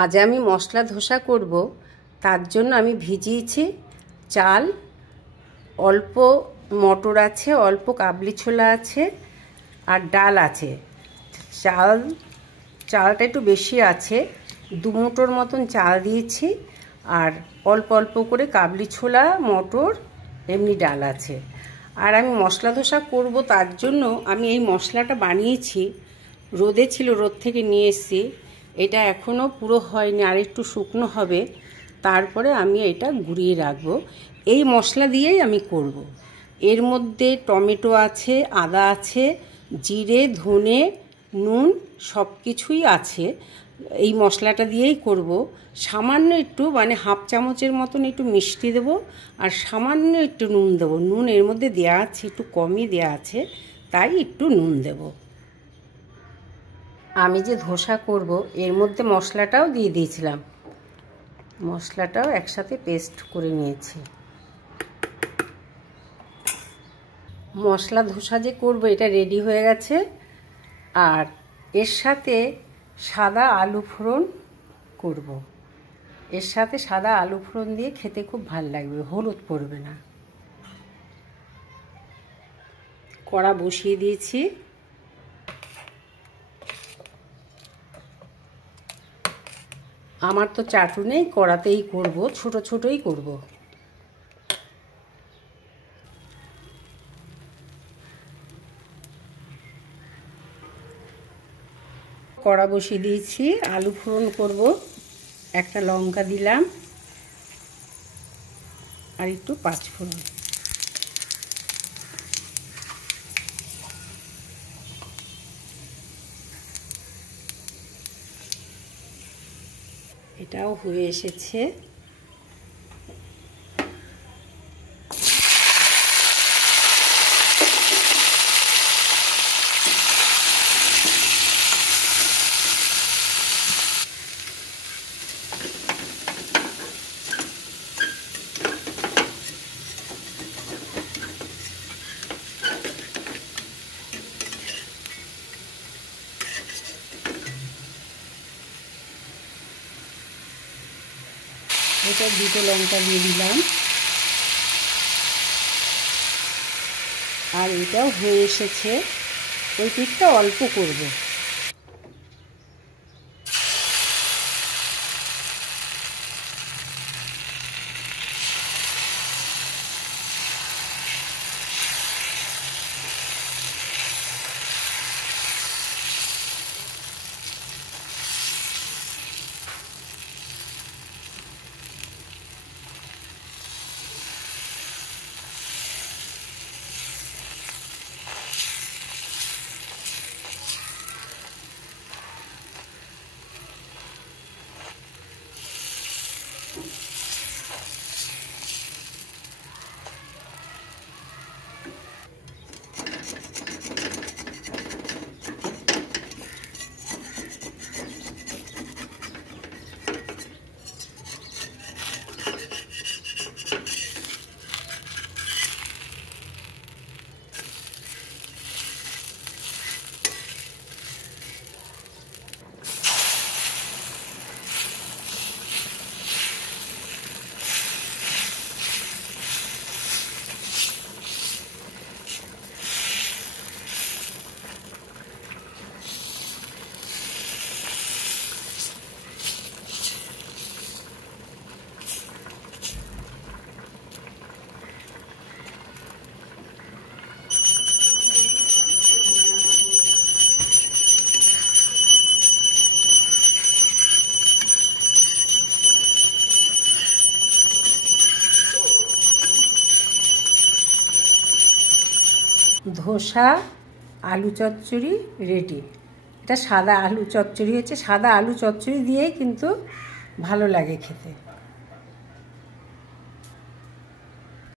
আজ আমি মশলা ধোসা করব, তার জন্য আমি ভিজিয়েছি চাল, অল্প মটর আছে, অল্প কাবলি ছোলা আছে আর ডাল আছে। চালটা একটু বেশি আছে, 2 মুঠোর মতন চাল দিয়েছি আর অল্প অল্প করে কাবলি ছোলা, মটর, এমনি ডাল আছে। আর আমি মশলা ধোসা করব, তার জন্য আমি এই মশলাটা বানিয়েছি, রোদে ছিল, রোদ থেকে নিয়ে এসেছি। এটা এখনও পুরো হয়নি, আর একটু শুকনো হবে, তারপরে আমি এটা গুঁড়িয়ে রাখবো। এই মশলা দিয়েই আমি করব। এর মধ্যে টমেটো আছে, আদা আছে, জিরে, ধনে, নুন সব কিছুই আছে। এই মশলাটা দিয়েই করব। সামান্য একটু মানে হাফ চামচের মতন একটু মিষ্টি দেব আর সামান্য একটু নুন দেবো। নুন এর মধ্যে দেওয়া আছে, একটু কমই দেওয়া আছে, তাই একটু নুন দেব। আমি যে ধোসা করব এর মধ্যে মশলাটাও দিয়ে দিয়েছিলাম, মশলাটাও একসাথে পেস্ট করে নিয়েছি। মশলা ধোসা যে করব এটা রেডি হয়ে গেছে। আর এর সাথে সাদা আলু ফোড়ন করব। এর সাথে সাদা আলু ফোড়ন দিয়ে খেতে খুব ভালো লাগবে, হলুদ পড়বে না। কড়া বসিয়ে দিয়েছি। আমার তো চাটু নেই, কড়াতেই করব, ছোট ছোটই করব। কড়া বসিয়ে দিয়েছি, আলু ফোড়ন করব। একটা লঙ্কা দিলাম আর একটু 5 ফোড়ন। এটাও হয়ে এসেছে। এটা 2টো লঙ্কা দিয়ে দিলাম। আর এটাও হয়ে এসেছে। ওই পিঠটা অল্প করব। ধোসা আলু চচ্চড়ি রেডি। এটা সাদা আলু চচ্চড়ি হচ্ছে, সাদা আলু চচ্চড়ি দিয়েই কিন্তু ভালো লাগে খেতে।